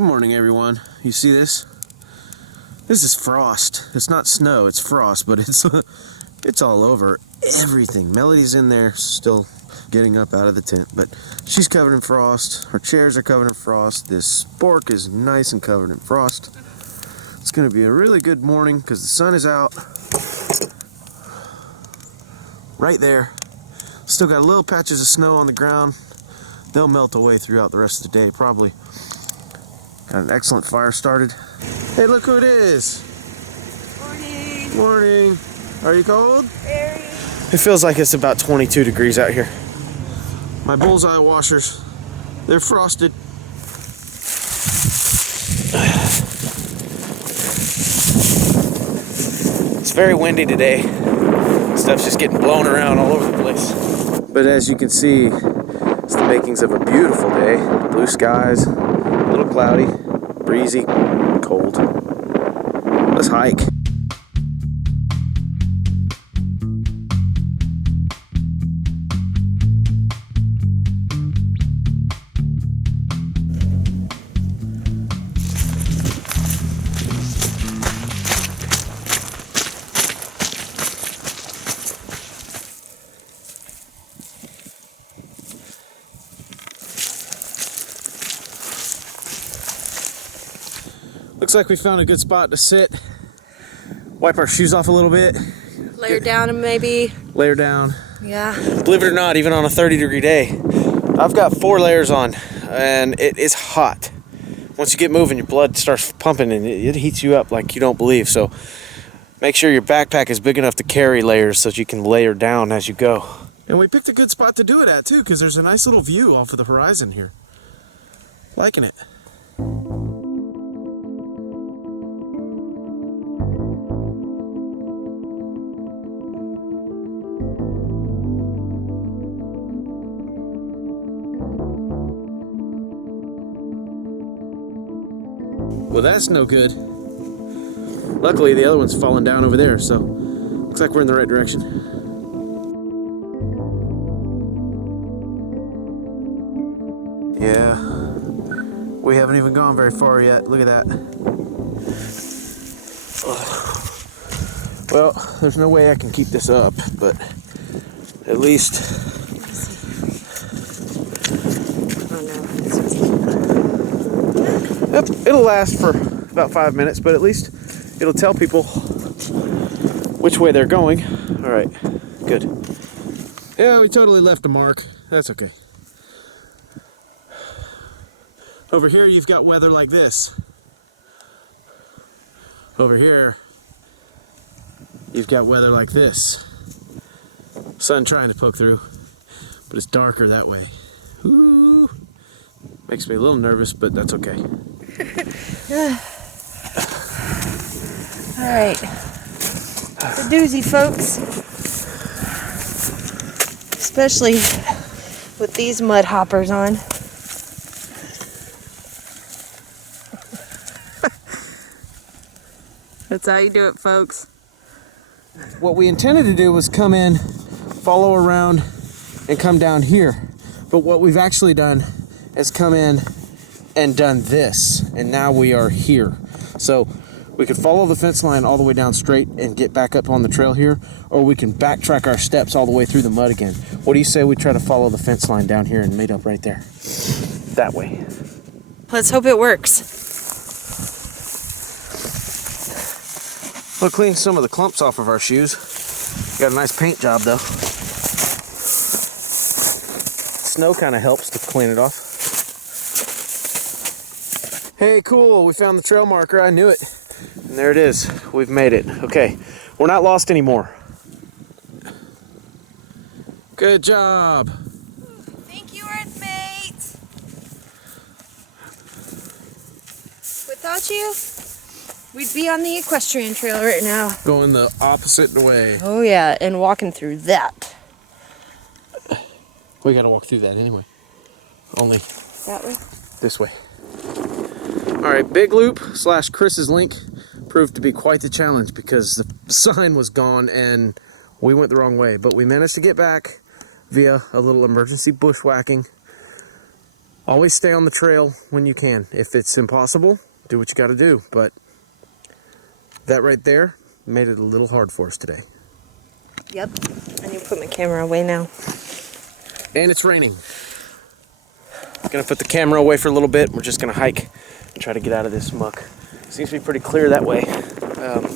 Good morning, everyone. You see this? This is frost. It's not snow, it's frost, but it's all over everything. Melody's in there still getting up out of the tent, but she's covered in frost. Her chairs are covered in frost. This spork is nice and covered in frost. It's going to be a really good morning because the sun is out right there. Still got little patches of snow on the ground. They'll melt away throughout the rest of the day, probably. Got an excellent fire started. Hey, look who it is. Morning. Morning. Are you cold? Very. It feels like it's about 22 degrees out here. My bullseye washers, they're frosted. It's very windy today. Stuff's just getting blown around all over the place. But as you can see, it's the makings of a beautiful day. Blue skies, a little cloudy, breezy, cold. Let's hike. Looks like we found a good spot to sit, wipe our shoes off a little bit. Layer down maybe. Layer down. Yeah. Believe it or not, even on a 30-degree day, I've got 4 layers on, and it is hot. Once you get moving, your blood starts pumping, and it heats you up like you don't believe. So make sure your backpack is big enough to carry layers so that you can layer down as you go. And we picked a good spot to do it at, too, because there's a nice little view off of the horizon here. Liking it. Well, that's no good. Luckily, the other one's falling down over there, so looks like we're in the right direction. Yeah, we haven't even gone very far yet. Look at that. Well, there's no way I can keep this up, but at least... Yep, it'll last for about 5 minutes, but at least it'll tell people which way they're going. All right, good. Yeah, we totally left a mark. That's okay. Over here, you've got weather like this. Over here, you've got weather like this. Sun trying to poke through, but it's darker that way. Ooh. Makes me a little nervous, but that's okay. All right. It's a doozy, folks. Especially with these mud hoppers on. That's how you do it, folks. What we intended to do was come in, follow around, and come down here. But what we've actually done is come in and done this, and now we are here. So we could follow the fence line all the way down straight and get back up on the trail here, or we can backtrack our steps all the way through the mud again. What do you say we try to follow the fence line down here and meet up right there? That way. Let's hope it works. We'll clean some of the clumps off of our shoes. Got a nice paint job though. Snow kind of helps to clean it off. Hey, cool, we found the trail marker. I knew it. And there it is. We've made it. Okay, we're not lost anymore. Good job. Thank you, Earthmate. Without you, we'd be on the equestrian trail right now. Going the opposite way. Oh yeah, and walking through that. We gotta walk through that anyway. Only That way? this way. All right, Big Loop / Chris's Link proved to be quite the challenge because the sign was gone and we went the wrong way. But we managed to get back via a little emergency bushwhacking Always stay on the trail when you can. If it's impossible, do what you got to do. But that right there made it a little hard for us today. Yep. I need to put my camera away now. And it's raining. Gonna put the camera away for a little bit. We're just gonna hike and try to get out of this muck. Seems to be pretty clear that way.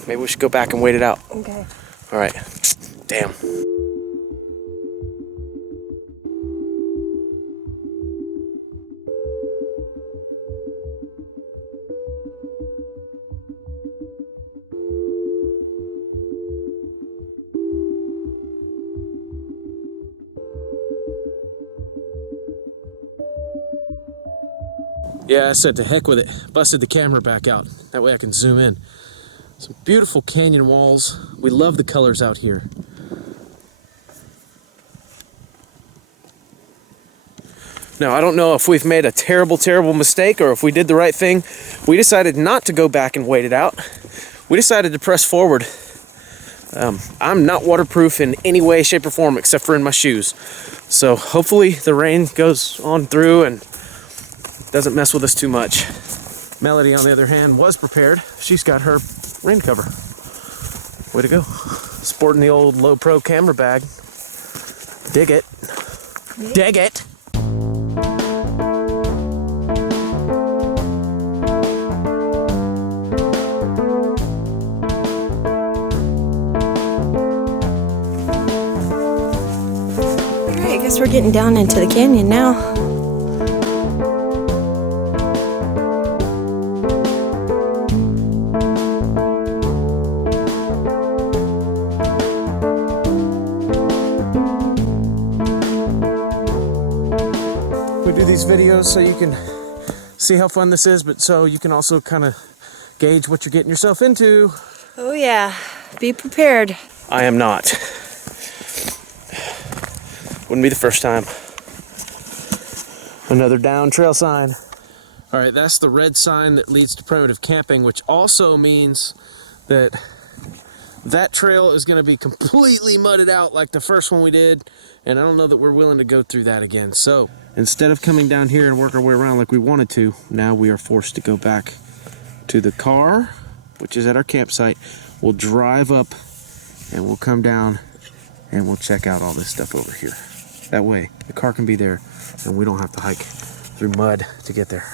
Maybe we should go back and wait it out. Okay. All right. Damn. Yeah, I said to heck with it. Busted the camera back out. That way I can zoom in. Some beautiful canyon walls. We love the colors out here. Now, I don't know if we've made a terrible, terrible mistake or if we did the right thing. We decided not to go back and wait it out. We decided to press forward. I'm not waterproof in any way, shape, or form except for in my shoes. So hopefully the rain goes on through and doesn't mess with us too much. Melody, on the other hand, was prepared. She's got her rain cover. Way to go. Sporting the old low pro camera bag. Dig it. Yeah. Dig it. All right, I guess we're getting down into the canyon now. Videos so you can see how fun this is, but so you can also kind of gauge what you're getting yourself into. Oh yeah, be prepared. I am not. Wouldn't be the first time. Another down trail sign. All right, that's the red sign that leads to primitive camping, which also means that that trail is going to be completely mudded out like the first one we did, and I don't know that we're willing to go through that again. So instead of coming down here and work our way around like we wanted to, now we are forced to go back to the car, which is at our campsite. We'll drive up and we'll come down and we'll check out all this stuff over here. That way the car can be there and we don't have to hike through mud to get there.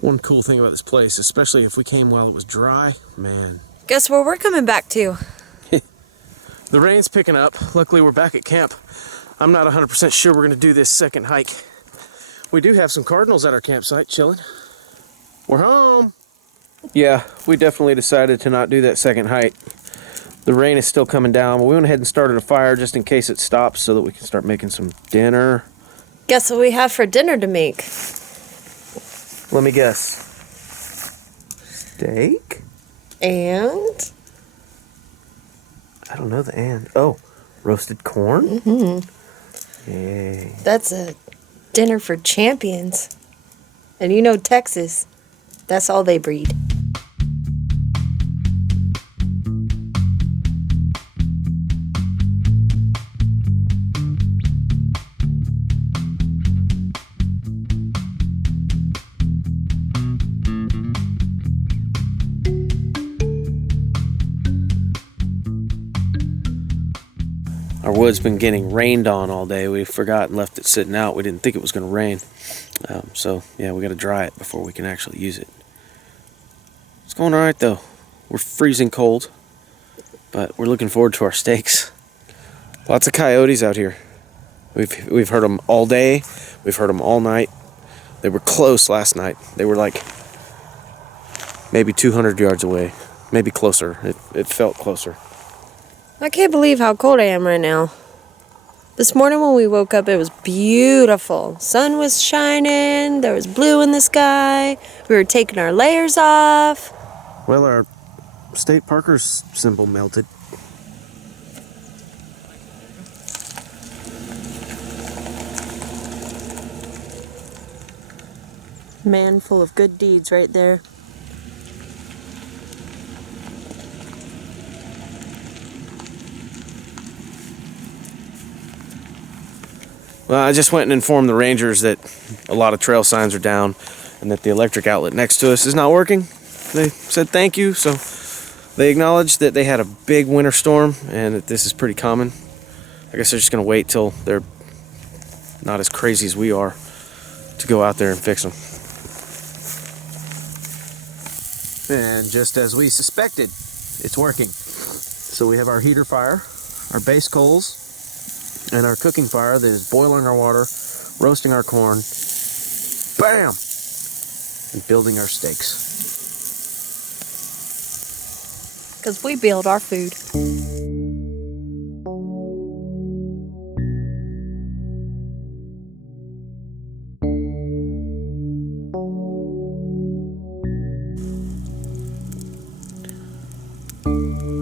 One cool thing about this place, especially if we came while it was dry, man. Guess where we're coming back to? The rain's picking up. Luckily, we're back at camp. I'm not 100% sure we're going to do this second hike. We do have some cardinals at our campsite chilling. We're home. Yeah, we definitely decided to not do that second hike. The rain is still coming down, but we went ahead and started a fire just in case it stops so that we can start making some dinner. Guess what we have for dinner to make? Let me guess. Steak? And? I don't know the and. Oh, roasted corn? Mm-hmm. Yay. That's a dinner for champions. And you know Texas, that's all they breed. Our wood's been getting rained on all day. We forgot and left it sitting out. We didn't think it was going to rain. So, yeah, we got to dry it before we can actually use it. It's going all right, though. We're freezing cold, but we're looking forward to our steaks. Lots of coyotes out here. We've heard them all day. We've heard them all night. They were close last night. They were like maybe 200 yards away, maybe closer. It felt closer. I can't believe how cold I am right now. This morning when we woke up, it was beautiful. Sun was shining, there was blue in the sky, we were taking our layers off. Well, our state Parker's symbol melted. Man full of good deeds right there. Well, I just went and informed the rangers that a lot of trail signs are down and that the electric outlet next to us is not working. They said thank you, so they acknowledged that they had a big winter storm and that this is pretty common. I guess they're just going to wait till they're not as crazy as we are to go out there and fix them. And just as we suspected, it's working. So we have our heater fire, our base coals, and our cooking fire that is boiling our water, roasting our corn, bam, and building our steaks. Because we build our food.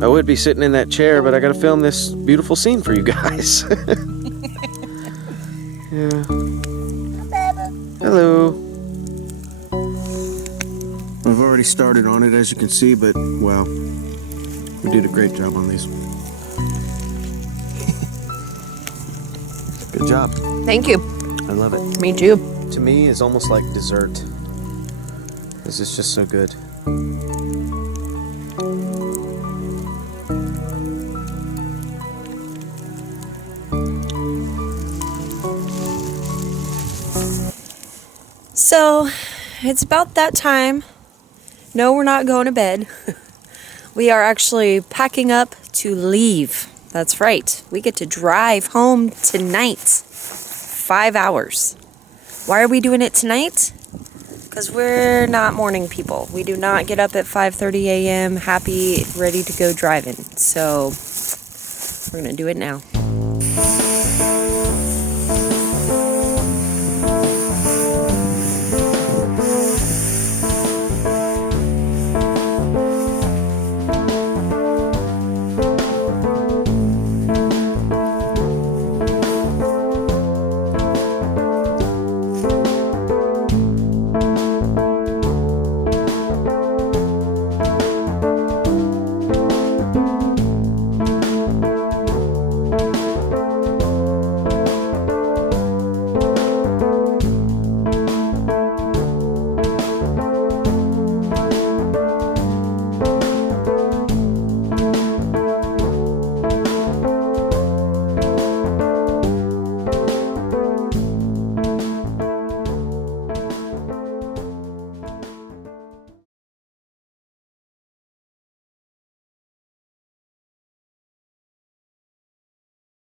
I would be sitting in that chair, but I gotta film this beautiful scene for you guys. Yeah. Hello. I've already started on it, as you can see, but wow, we did a great job on these. Good job. Thank you. I love it. Me too. To me, it's almost like dessert. This is just so good. So, it's about that time. No, we're not going to bed. We are actually packing up to leave. That's right. We get to drive home tonight. 5 hours. Why are we doing it tonight? Because we're not morning people. We do not get up at 5:30 a.m. happy, ready to go driving. So, we're going to do it now.